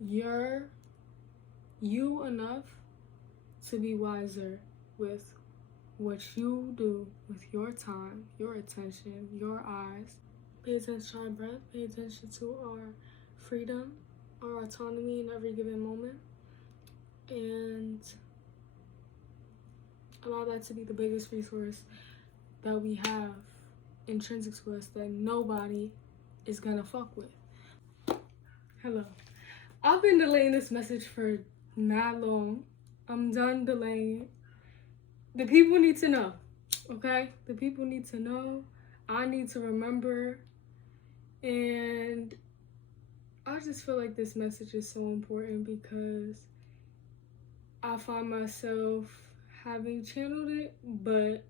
you're you enough to be wiser with what you do with your time, your attention, your eyes. Pay attention to our breath, pay attention to our freedom, our autonomy in every given moment, and allow that to be the biggest resource that we have intrinsic to us that nobody is gonna fuck with. Hello. I've been delaying this message for mad long. I'm done delaying it. The people need to know, okay? The people need to know. I need to remember. And I just feel like this message is so important because I find myself having channeled it, but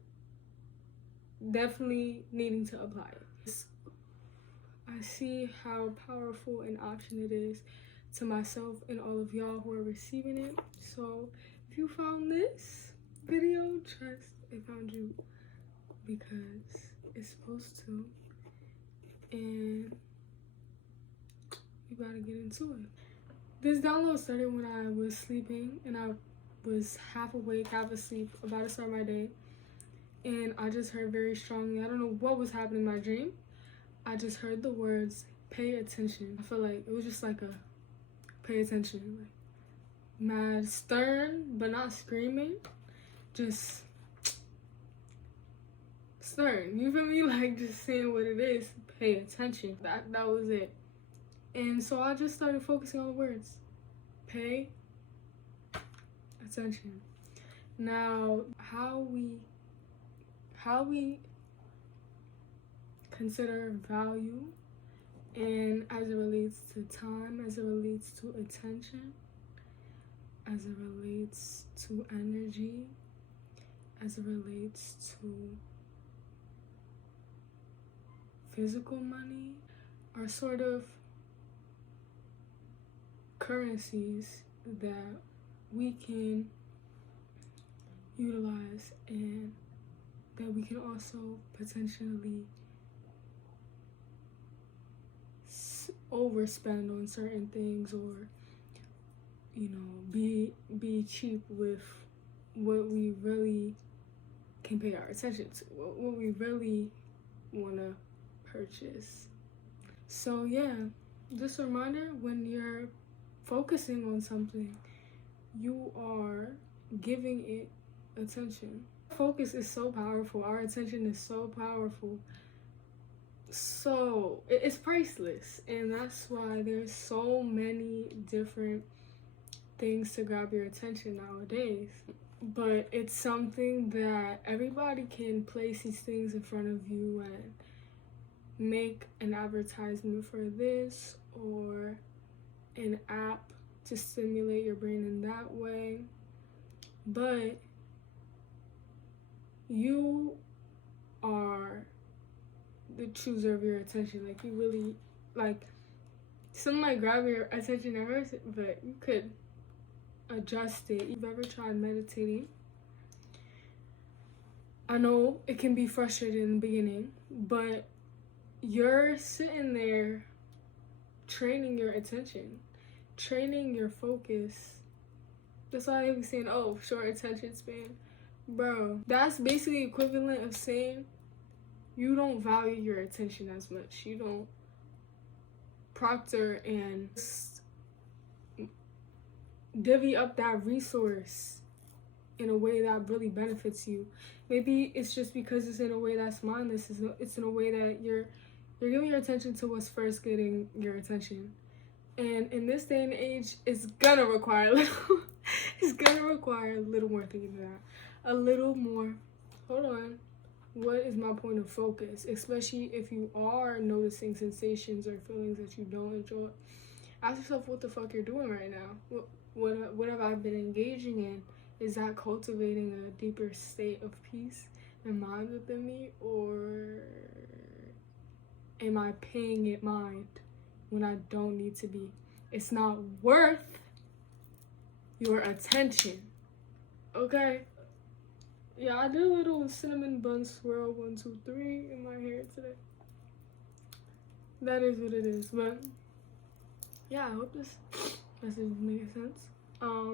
definitely needing to apply it. I see how powerful an option it is to myself and all of y'all who are receiving it. So if you found this video, trust it found you because it's supposed to. And we gotta get into it. This download started when I was sleeping and I was half awake, half asleep, about to start my day. And I just heard very strongly, I don't know what was happening in my dream. I just heard the words, pay attention. I feel like it was just like a pay attention. Like mad stern, but not screaming. Just stern. You feel me? Like just saying what it is. Pay attention. That was it. And so I just started focusing on the words. Pay attention. Now, how we consider value, and as it relates to time, as it relates to attention, as it relates to energy, as it relates to physical money, are sort of currencies that we can utilize and that we can also potentially overspend on certain things, or be cheap with what we really can pay our attention to, what we really want to purchase. So yeah, just a reminder, when you're focusing on something, you are giving it attention. Focus is so powerful. Our attention is so powerful. So it's priceless, and that's why there's so many different things to grab your attention nowadays. But it's something that everybody can place these things in front of you and make an advertisement for this or an app to stimulate your brain in that way. But you are the chooser of your attention. Like, you really, like, some might grab your attention at first, but you could adjust it. You've ever tried meditating? I know it can be frustrating in the beginning, but you're sitting there training your attention, training your focus. That's why they be saying, oh, short attention span. Bro, that's basically equivalent of saying you don't value your attention as much. You don't proctor and divvy up that resource in a way that really benefits you. Maybe it's just because it's in a way that's mindless. It's in a way that you're giving your attention to what's first getting your attention. And in this day and age, it's gonna require a little more thinking than that. A little more. Hold on. What is my point of focus? Especially if you are noticing sensations or feelings that you don't enjoy. Ask yourself what the fuck you're doing right now. What have I been engaging in? Is that cultivating a deeper state of peace and mind within me, or am I paying it mind when I don't need to be? It's not worth your attention. Okay? Yeah, I did a little cinnamon bun swirl 1, 2, 3 in my hair today. That is what it is. But yeah, I hope this That doesn't make sense.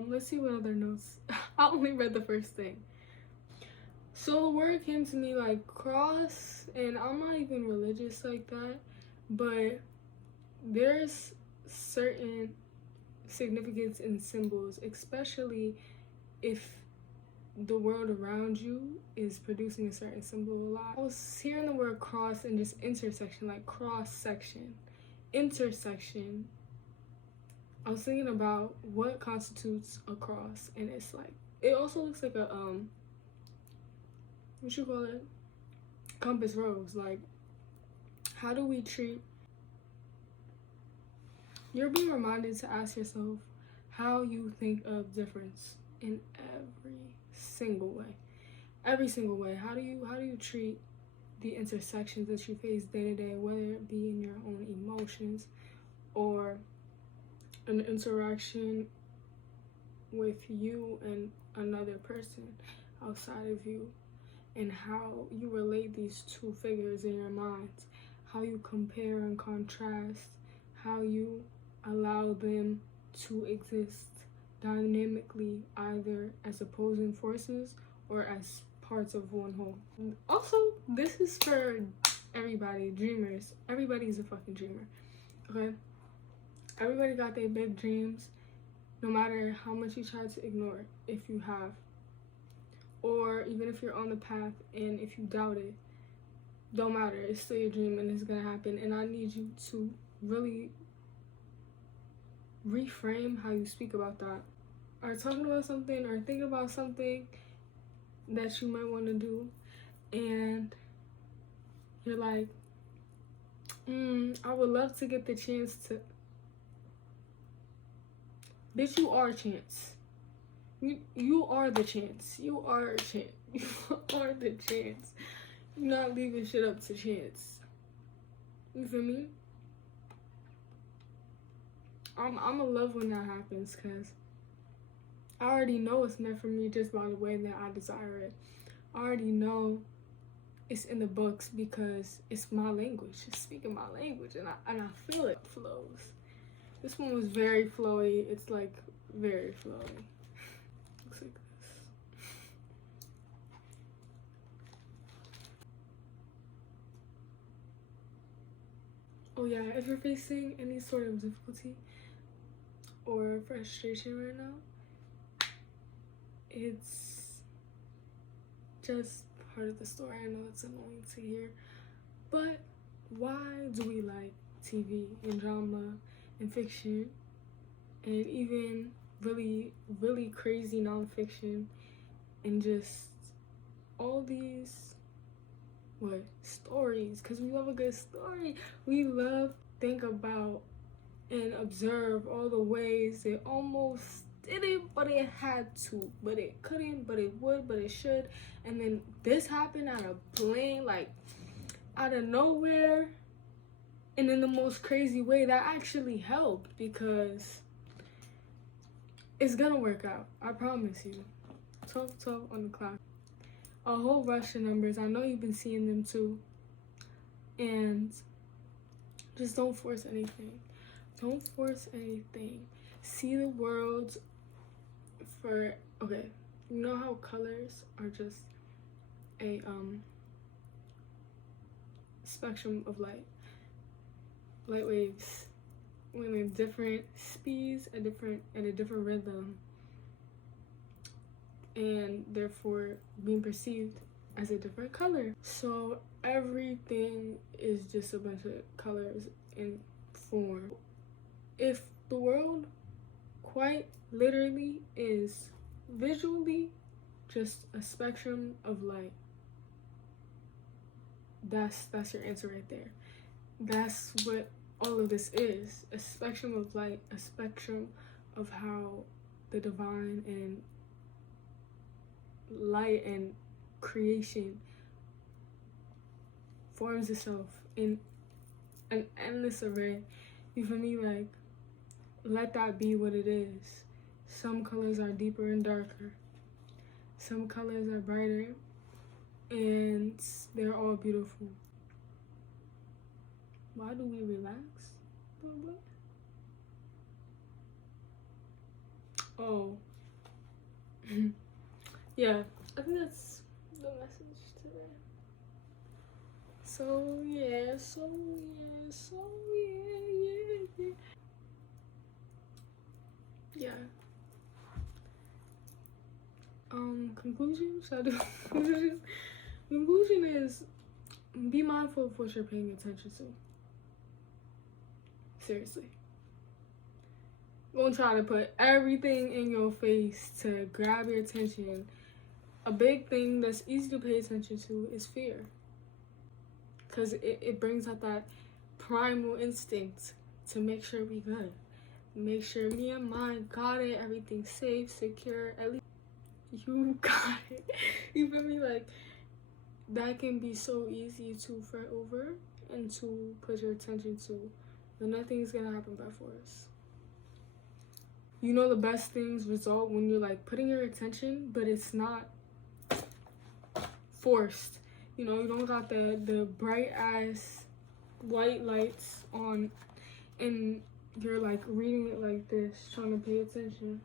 Let's see what other notes. I only read the first thing. So the word came to me like cross, and I'm not even religious like that, but there's certain significance in symbols, especially if the world around you is producing a certain symbol a lot. I was hearing the word cross and just intersection, like cross section, intersection. I was thinking about what constitutes a cross, and it's like, it also looks like a what you call it, compass rose. Like, how do we treat, you're being reminded to ask yourself how you think of difference in every single way. How do you treat the intersections that you face day to day, whether it be in your own emotions or an interaction with you and another person outside of you, and how you relate these two figures in your mind, how you compare and contrast, how you allow them to exist dynamically, either as opposing forces or as parts of one whole. Also, this is for everybody, dreamers. Everybody's a fucking dreamer, okay? Everybody got their big dreams, no matter how much you try to ignore it, if you have. Or even if you're on the path and if you doubt it, don't matter, it's still your dream and it's gonna happen. And I need you to really reframe how you speak about that, or talking about something, or thinking about something that you might want to do, and you're like, I would love to get the chance to. Bitch, you are a chance. You are the chance. You are a chance. You are the chance. You're not leaving shit up to chance. You feel me? I'ma love when that happens, because I already know it's meant for me just by the way that I desire it. I already know it's in the books because it's my language. It's speaking my language, and I feel it flows. This one was very flowy. It's like very flowy. Looks like this. Oh yeah, if you're facing any sort of difficulty or frustration right now, it's just part of the story. I know it's annoying to hear, but why do we like TV and drama and fiction and even really, really crazy nonfiction and just all these stories? Because we love a good story. We love think about and observe all the ways it almost didn't, but it had to, but it couldn't, but it would, but it should. And then this happened out of plain, like out of nowhere, and in the most crazy way that actually helped, because it's gonna work out. I promise you. 12 on the clock. A whole rush of numbers. I know you've been seeing them too. And just don't force anything. Don't force anything. See the world for, okay, you know how colors are just a spectrum of light waves, when at different speeds, at a different rhythm, and therefore being perceived as a different color. So everything is just a bunch of colors in form. If the world quite literally is visually just a spectrum of light, that's your answer right there. That's what all of this is, a spectrum of light, a spectrum of how the divine and light and creation forms itself in an endless array. You feel me? Like, let that be what it is. Some colors are deeper and darker. Some colors are brighter, and they're all beautiful. Why do we relax? Oh. Yeah, I think that's the message today. So yeah. Yeah. Conclusion? Should I do conclusion? Conclusion is be mindful of what you're paying attention to. Seriously. Don't try to put everything in your face to grab your attention. A big thing that's easy to pay attention to is fear. Because it brings out that primal instinct to make sure we good. Make sure me and mine got it, everything's safe, secure, at least you got it. You feel me? Like, that can be so easy to fret over and to put your attention to, but nothing's gonna happen by force. You know, the best things result when you're like putting your attention, but it's not forced. You know, you don't got the bright ass white lights on and you're like reading it like this, trying to pay attention.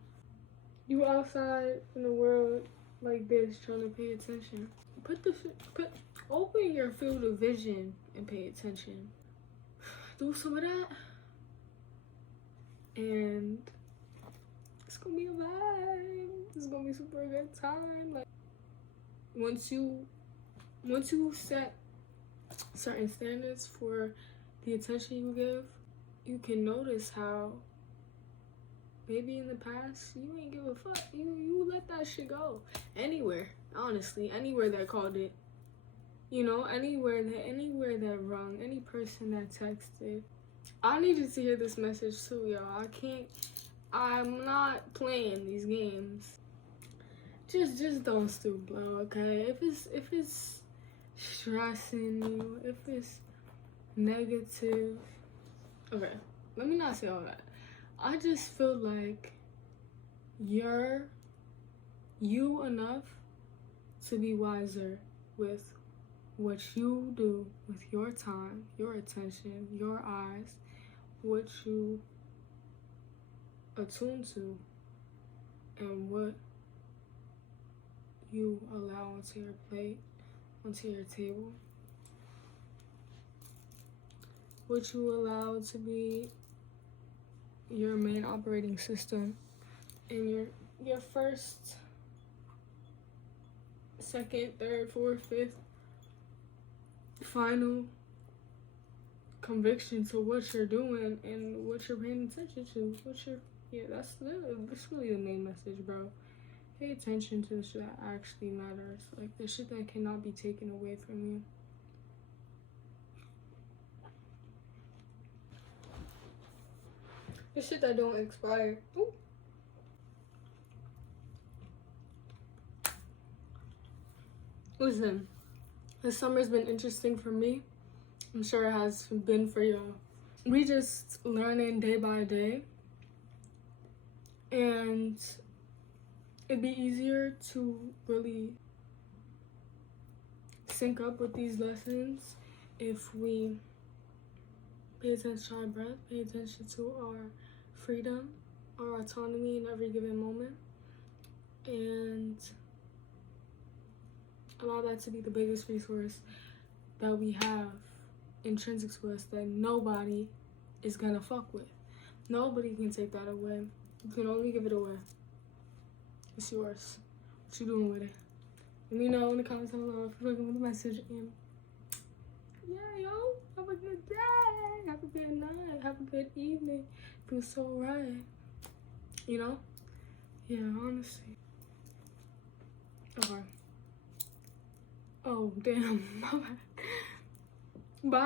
You outside in the world like this, trying to pay attention. Open your field of vision and pay attention. Do some of that, and it's gonna be a vibe. It's gonna be super good time. Like once you set certain standards for the attention you give, you can notice how maybe in the past you ain't give a fuck. You let that shit go. Anywhere, honestly, anywhere that called it. You know, anywhere that rung, any person that texted. I needed to hear this message too, y'all. I'm not playing these games. Just don't stoop low, okay? If it's stressing you, if it's negative, okay, let me not say all that. I just feel like you're you enough to be wiser with what you do with your time, your attention, your eyes, what you attune to, and what you allow onto your plate, onto your table, what you allow to be your main operating system in your first, second, third, fourth, fifth, final conviction to what you're doing and what you're paying attention to. That's really the main message, bro. Pay attention to the shit that actually matters, like the shit that cannot be taken away from you. The shit that don't expire. Ooh. Listen, this summer's been interesting for me. I'm sure it has been for y'all. We just learning day by day, and it'd be easier to really sync up with these lessons if we pay attention to our breath, pay attention to our freedom, our autonomy in every given moment, and allow that to be the biggest resource that we have intrinsic to us that nobody is gonna fuck with. Nobody can take that away. You can only give it away. It's yours. What you doing with it? Let me know in the comments down below if you're looking for the message. And yeah, yo, have a good day. Have a good night. Have a good evening. Feels so right. You know? Yeah, honestly. Okay. Oh, damn. My bad. Bye.